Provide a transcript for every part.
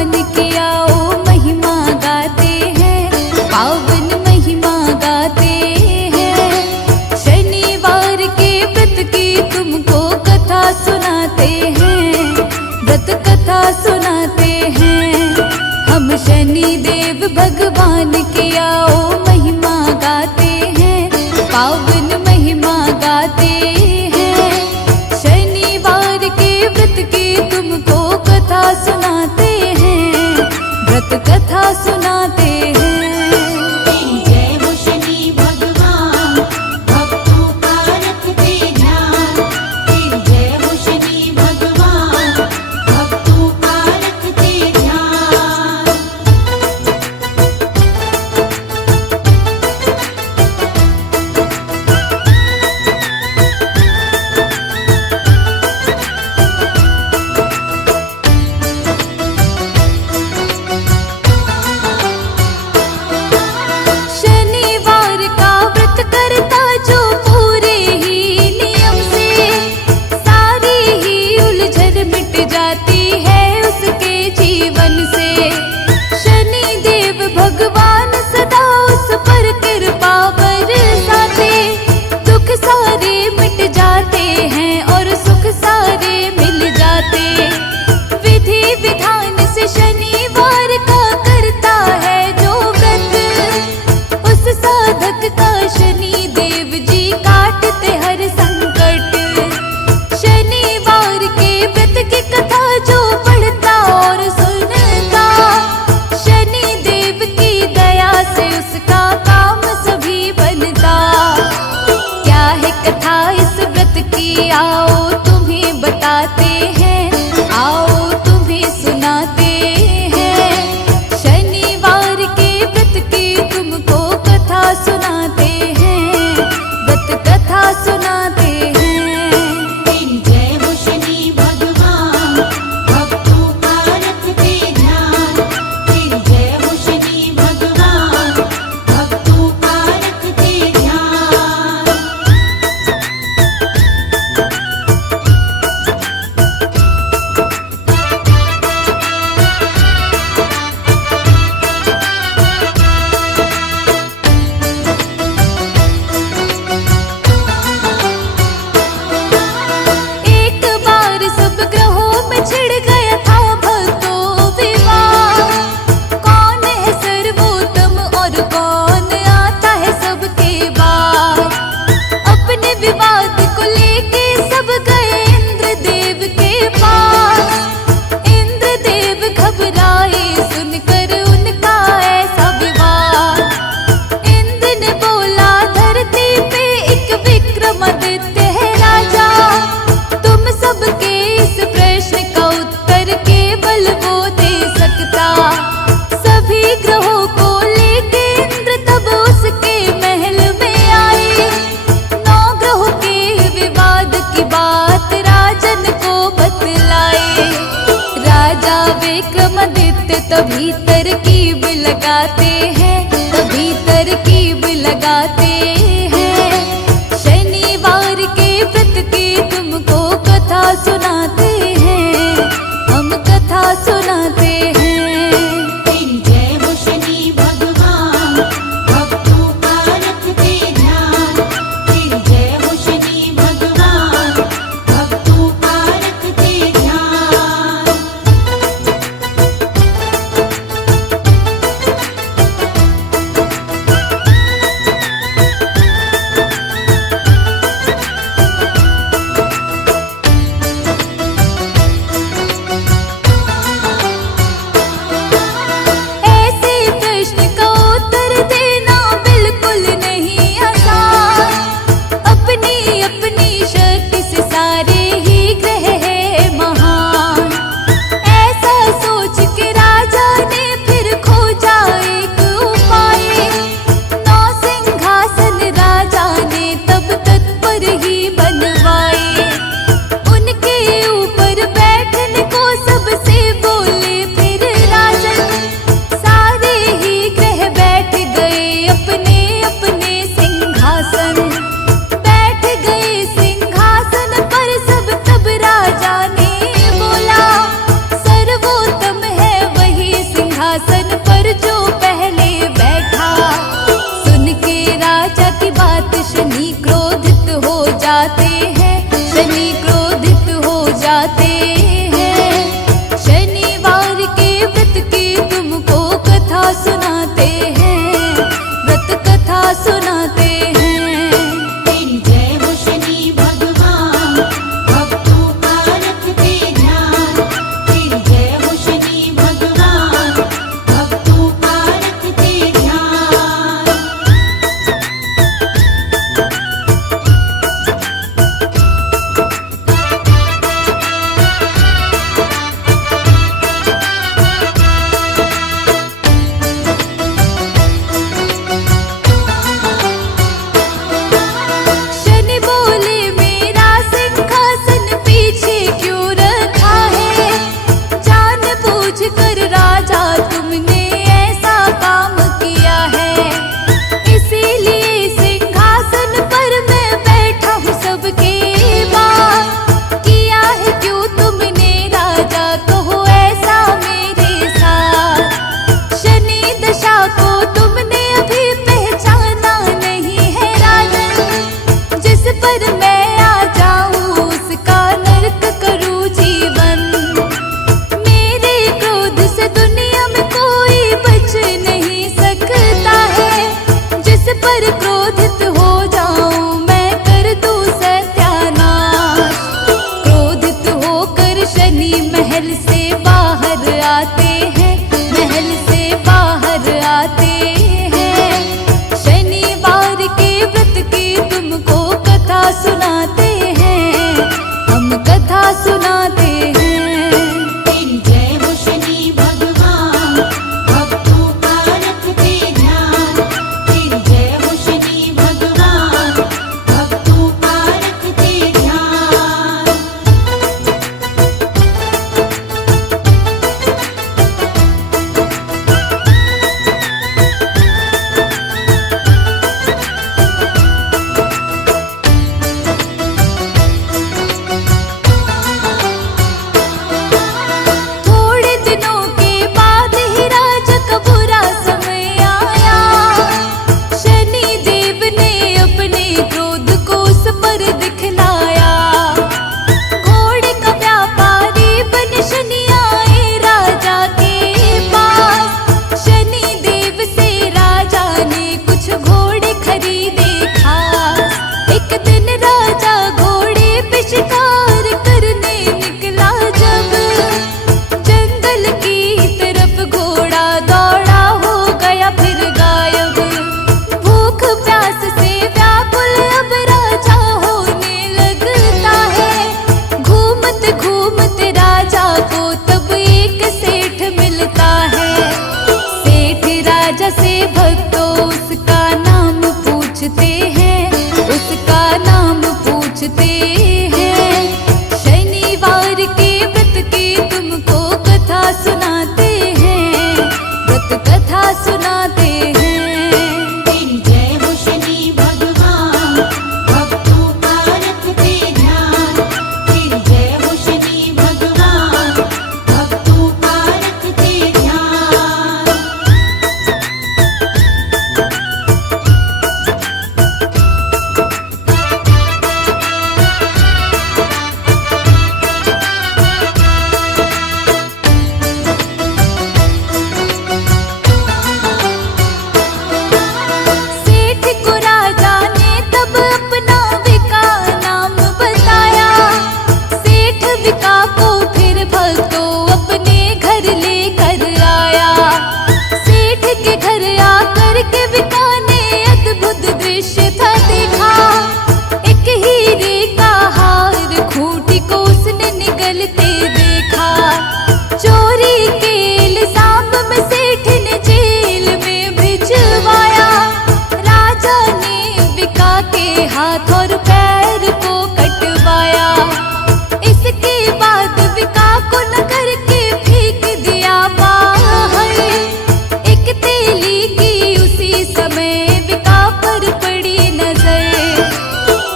भगवान की आओ महिमा गाते हैं, पावन महिमा गाते हैं। शनिवार के व्रत की तुमको कथा सुनाते हैं, व्रत कथा सुनाते हैं। हम शनि देव भगवान की आओ महिमा गाते हैं, पावन महिमा गाते हैं। शनिवार के व्रत की तुमको कथा सुनाते हैं, व्रत कथा सुनाते हैं। जय हो शनि भगवान, भक्तों का रखते ध्यान। जय हो शनि भगवान, भक्तों का रखते ध्यान। शनिवार का व्रत करता जो पूरे ही नियम से, सारी ही उलझन मिट जाती है उसके जीवन से। शनि देव भगवान सदा उस पर कृपा बरसाते, दुख सारे मिट जाते हैं और सुख सारे मिल जाते। विधि विधान से शनिवार का करता है जो व्रत, उस साधक का शनि देव जी काटते हर संकट। शनिवार के व्रत की कथा जो पढ़ता और सुनता, शनि देव की दया से उसका काम सभी बनता। क्या है कथा इस व्रत की आओ तुम्हें बताते हैं, आओ तुम्हें सुनाते हैं। शनिवार के व्रत की तुमको कथा सुनाते हैं, व्रत कथा सुनाते हैं। जय हो शनि भगवान, भक्तों का रखते ध्यान। जय हो शनि भगवान, भक्तों का रखते ध्यान। एक बार सब ग्रहों में छिड़ गया था भक्तों विवाह। कौन है सर्वोत्तम और कौन आता है सबके बाद। अपने विवाद को लेके सब गए इंद्र देव के पास। इंद्र देव घबराए सुनकर उनका ऐसा विवाद। इंद्र ने बोला धरती पे एक विक्रमादित्य है राजा, तुम सबके इस प्रश्न का उत्तर केवल वो दे सकता। सभी ग्रहों को लेके इंद्र तब उसके महल में आए। 9 ग्रहों के विवाद की बात राजन को बतलाए। राजा विक्रमादित्य तभी तरकीब लगाते हैं, तभी तरकीब लगाते हैं। शनिवार के व्रत की तुमको कथा सुनाते हैं, हम कथा सुनाते हैं। जय हो शनि भगवान, भक्तों का रखते ध्यान। जय हो शनि भगवान, भक्तों का रखते ध्यान। दिन राजा घोड़े पे शिकार करने निकला जब जंगल की तरफ घोड़ा दौड़ा हो गया फिर गायब। भूख प्यास से व्याकुल अब राजा होने लगता है। घूमते घूमते राजा को तब एक सेठ मिलता है। सेठ राजा से भक्तों उसका नाम पूछते हैं, उसका नाम पूछते हैं। शनिवार के व्रत की तुमको कथा सुनाते हैं, व्रत कथा सुनाते हैं। तेरी जय हो शनि भगवान, भक्तों का रखते ध्यान। तेरी जय हो शनि भगवान, भक्तों का रखते ध्यान। सेठ को राजा ने तब अपना विका नाम बताया। सेठ विका को फिर भक्तों अपने घर लेकर आया। सेठ के घर आकर के विका ने अद्भुत दृश्य था देखा। एक हीरे का हार खूंटी को उसने निगलते देखा। चोरी के इल्जाम में सेठ ने जेल में भिजवाया। राजा ने विका के हाथ और पैर को कटवाया। इसके बाद विका को नगर के फेंक दिया बाहर। एक तेली की उसी समय विका पर पड़ी नजर।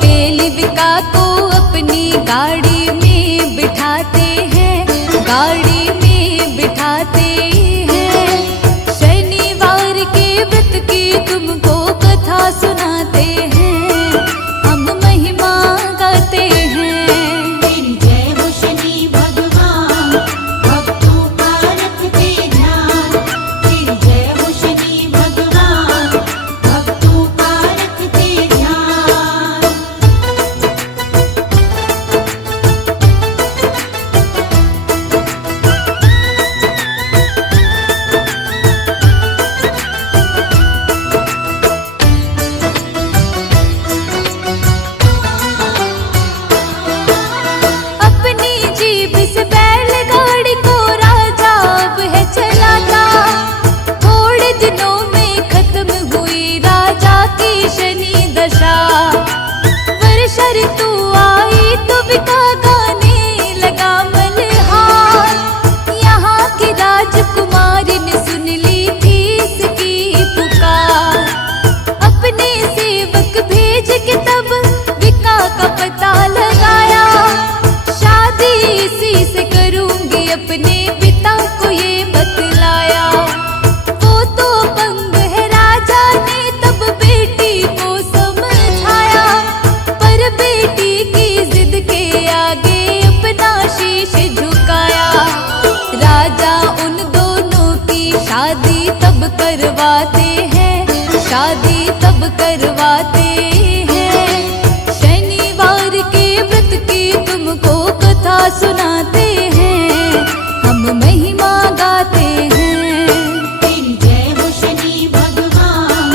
तेली विका को अपनी गाड़ी में बिठाते हैं, गाड़ी में बिठाते हैं। शनिवार के व्रत की तुमको कथा सुनाते हैं, हम महिमा गाते हैं। तेरी जय हो शनि भगवान, भक्तों का रखते ध्यान। तेरी जय हो शनि भगवान, भक्तों का रखते ध्यान। अपनी जीभ से बैलगाड़ी को राजा अब है चलाता। थोड़े दिनों में खत्म हुई राजा की शनि दशा। वर्षा ऋतु आई तो विका गाने लगा मल्हार। यहाँ की राजकुमारी ने सुन ली थी इसकी पुकार। अपने सेवक भेज के तब विका का पता लगाया। शादी इसी से करूंगी अपने पिता को ये बतलाया। वो तो पंग है राजा ने तब बेटी को समझाया। पर बेटी की जिद के आगे अपना शीश झुकाया। राजा उन दोनों की शादी तब करवाते हैं, शादी तब करवाते हैं। शनिवार के व्रत की तुमको कथा सुनाते हैं, हम महिमा गाते हैं। तेरी जय हो शनि भगवान,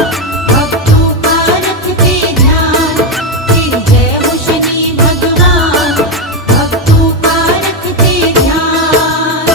भक्तों का रखते ध्यान। तेरी जय हो शनि भगवान, भक्तों का रखते ध्यान।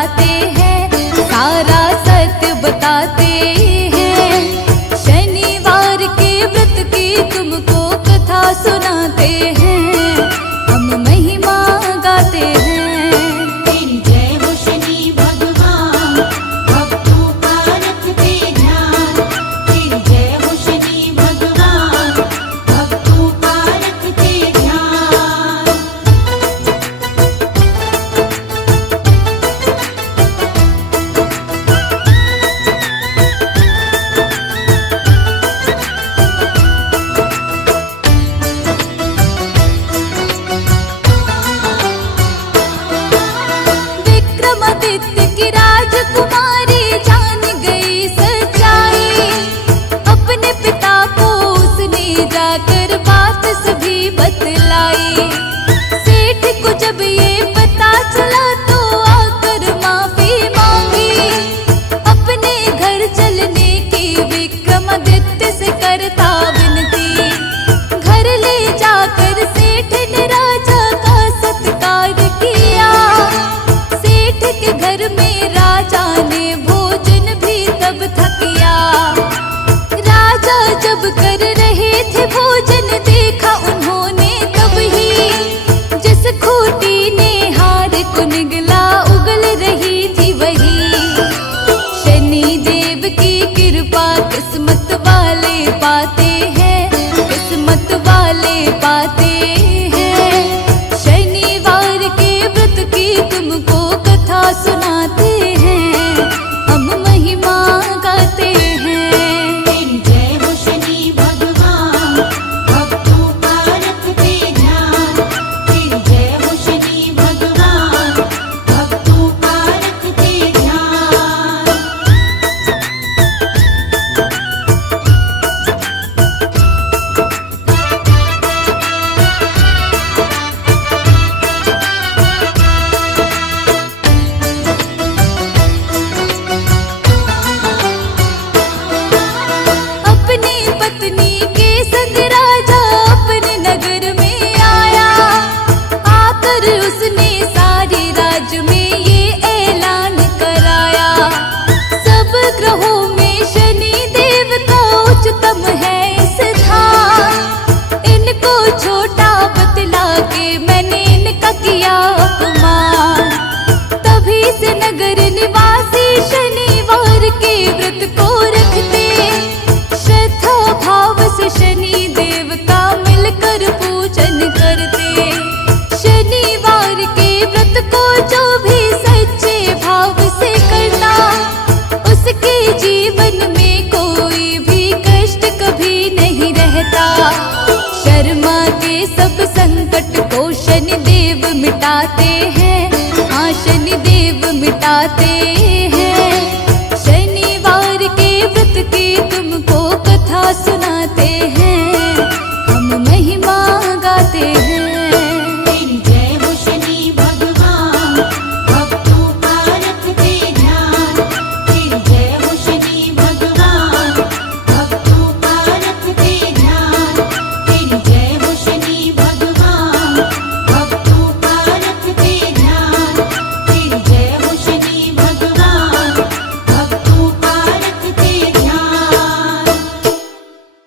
बताते हैं, सारा सत्य बताते हैं। शनिवार के व्रत की तुमको कथा सुनाते हैं, हम महिमा गाते हैं। तेरी जय हो शनि भगवान, भक्तों का रखते ध्यान। तेरी जय हो शनि भगवान, भक्तों का रखते ध्यान। विक्रमादित्य की राजकुमारी जान गई सच्चाई, अपने पिता को उसने जाकर बात सभी बतलाई। सेठ को जब ये पता चला तो आकर माफी मांगी, अपने घर चलने की विक्रमादित्य से करता विनती। घर ले जाकर सेठ ने राजा का सत्कार किया, सेठ के घर में राजा ने भोजन भी तब था किया। राजा जब कर रहे थे भोजन देखा उन्होंने तब ही, जिस खूंटी ने हार को निगला उगल रही थी वही। शनि देव की कृपा किस्मत वाले पाते हैं, किस्मत वाले पाते हैं। शनिवार के व्रत की तुमको कथा सुनाते हैं, हम महिमा गाते हैं। तेरी जय हो शनि भगवान, भक्तों का रखते ध्यान। तेरी जय हो शनि भगवान, भक्तों का रखते ध्यान। अपनी पत्नी के संग राजा अपने नगर में आया, आकर उसने सारे राज्य में ये ऐलान कराया। सब ग्रहों में शनि देव का उच्चतम है स्थान, इनको छोटा बतला के मैंने इनका किया अपमान। तभी से नगर निवासी शनिवार के व्रत को रखते, श्रद्धा भाव से शनि देव का मिलकर पूजन करते। शनिवार के व्रत को जो भी सच्चे भाव से करता, उसके जीवन में कोई भी कष्ट कभी नहीं रहता। शर्मा के सब संकट को शनि देव मिटाते हैं, हाँ शनि देव मिटाते